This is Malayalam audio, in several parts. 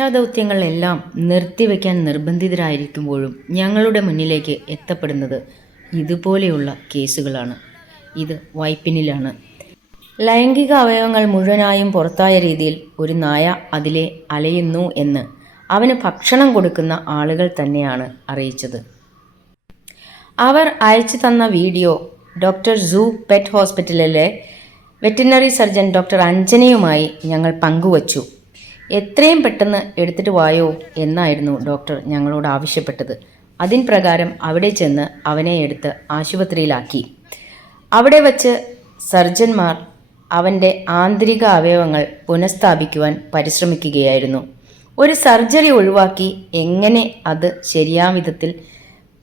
രക്ഷാദൗത്യങ്ങളെല്ലാം നിർത്തിവെക്കാൻ നിർബന്ധിതരായിരിക്കുമ്പോഴും ഞങ്ങളുടെ മുന്നിലേക്ക് എത്തപ്പെടുന്നത് ഇതുപോലെയുള്ള കേസുകളാണ്. ഇത് വൈപ്പിനിലാണ്. ലൈംഗിക അവയവങ്ങൾ മുഴുവനായും പുറത്തായ രീതിയിൽ ഒരു നായ അതിലെ അലയുന്നു എന്ന് അവന് ഭക്ഷണം കൊടുക്കുന്ന ആളുകൾ തന്നെയാണ് അറിയിച്ചത്. അവർ അയച്ചു തന്ന വീഡിയോ ഡോക്ടർ സൂ പെറ്റ് ഹോസ്പിറ്റലിലെ വെറ്റിനറി സർജൻ ഡോക്ടർ അഞ്ജനയുമായി ഞങ്ങൾ പങ്കുവച്ചു. എത്രയും പെട്ടെന്ന് എടുത്തിട്ട് വായോ എന്നായിരുന്നു ഡോക്ടർ ഞങ്ങളോട് ആവശ്യപ്പെട്ടത്. അതിൻ പ്രകാരം അവിടെ ചെന്ന് അവനെ എടുത്ത് ആശുപത്രിയിലാക്കി. അവിടെ വച്ച് സർജന്മാർ അവൻ്റെ ആന്തരിക അവയവങ്ങൾ പുനഃസ്ഥാപിക്കുവാൻ പരിശ്രമിക്കുകയായിരുന്നു. ഒരു സർജറി ഒഴിവാക്കി എങ്ങനെ അത് ശരിയാവിധത്തിൽ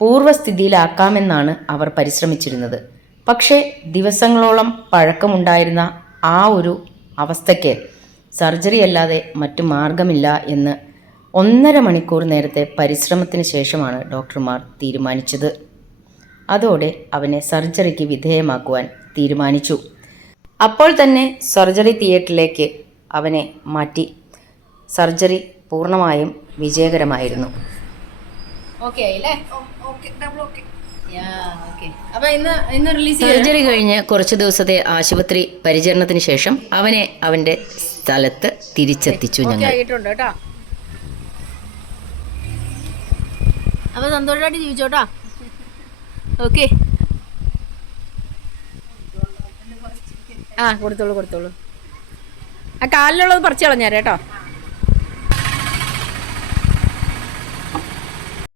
പൂർവ്വസ്ഥിതിയിലാക്കാമെന്നാണ് അവർ പരിശ്രമിച്ചിരുന്നത്. പക്ഷേ ദിവസങ്ങളോളം പഴക്കമുണ്ടായിരുന്ന ആ ഒരു അവസ്ഥയ്ക്ക് സർജറി അല്ലാതെ മറ്റു മാർഗമില്ല എന്ന് 1.5 മണിക്കൂർ നേരത്തെ പരിശ്രമത്തിന് ശേഷമാണ് ഡോക്ടർമാർ തീരുമാനിച്ചത്. അതോടെ അവനെ സർജറിക്ക് വിധേയമാക്കുവാൻ തീരുമാനിച്ചു. അപ്പോൾ തന്നെ സർജറി തിയേറ്ററിലേക്ക് അവനെ മാറ്റി. സർജറി പൂർണ്ണമായും വിജയകരമായിരുന്നു. സർജറി കഴിഞ്ഞ് കുറച്ച് ദിവസത്തെ ആശുപത്രി പരിചരണത്തിന് ശേഷം അവനെ അവൻ്റെ സ്ഥലത്ത് തിരിച്ചെത്തിച്ചു ഞങ്ങൾ. അപ്പോൾ സന്തോഷമായിട്ട് ജീവിച്ചോട്ടാ. ഓക്കെ, കൊടുത്തോളൂ. ആ കാലിലുള്ളത് പറിച്ചു കളഞ്ഞേരെ കേട്ടോ.